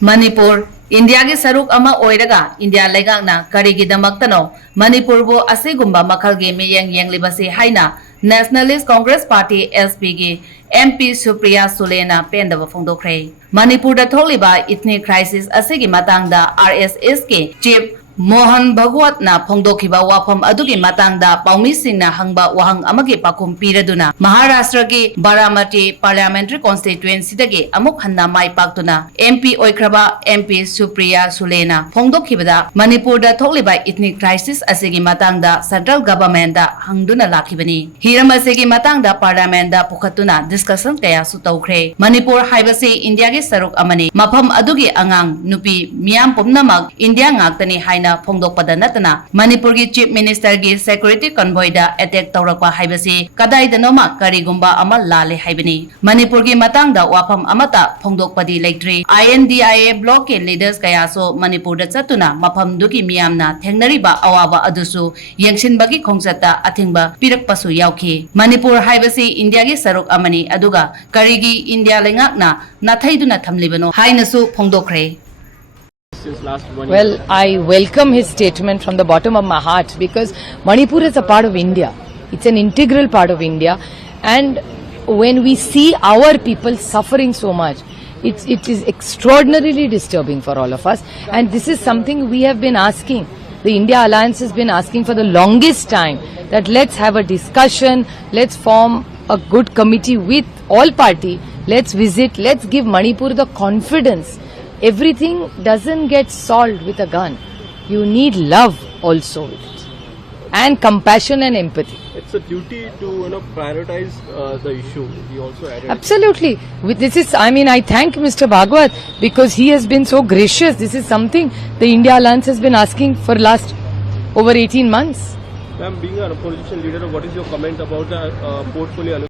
Manipur India ge saruk ama oiraga India legaakna karigidamaktano Manipur bo asigumba makhalge miyang yenglibasi haina Nationalist Congress Party SP ge MP Supriya Sule na pendaba phongdokhre Manipur da tholiba ethnic crisis asigi matangda RSS ke chief Mohan Bhagwat na phongdokhiba wafam adugi matangda paumi singna hangba wahang amagi pakhum piraduna Maharashtra ge Baramati Parliamentary Constituency dagi amuk hanna mai paktuna MP oikraba MP Supriya Sulena phongdokhibada Manipur da tholiba ethnic crisis asigi matangda central government da hangduna lakhibani hiram asigi matangda parliament da pukhatuna discussion kaya su tawkhre Manipur haibase India ge saruk amani mafam adugi angang nupi miyam pumnamak India ngaktani haina phongdokpada natana Manipur gi chief minister gi security convoy da attack tawrakpa haibasi kadai danoma karigumba ama lale haibani Manipur gi matangda wafam amata phongdokpadi leitri INDIA block ke leaders kaya so Manipur da chatuna mafam dugi miyamna thengnariba awaba adusu yengshinbagi khongchata athingba pirakpasu yauki Manipur haibasi India gi saruk amani aduga karigi India lengakna nathaiduna thamlibano hainasu phongdokre. Well, I welcome his statement from the bottom of my heart because Manipur is a part of India. It's an integral part of India, and when we see our people suffering so much, it is extraordinarily disturbing for all of us, and this is something we have been asking. The India Alliance has been asking for the longest time that let's have a discussion, let's form a good committee with all party, let's visit, let's give Manipur the confidence. Everything doesn't get solved with a gun. You need love also with it, and compassion and empathy. It's a duty to prioritize the issue. He also added. Absolutely. I thank Mr. Bhagwat because he has been so gracious. This is something the India Alliance has been asking for last over 18 months. Ma'am, being an opposition leader, what is your comment about the portfolio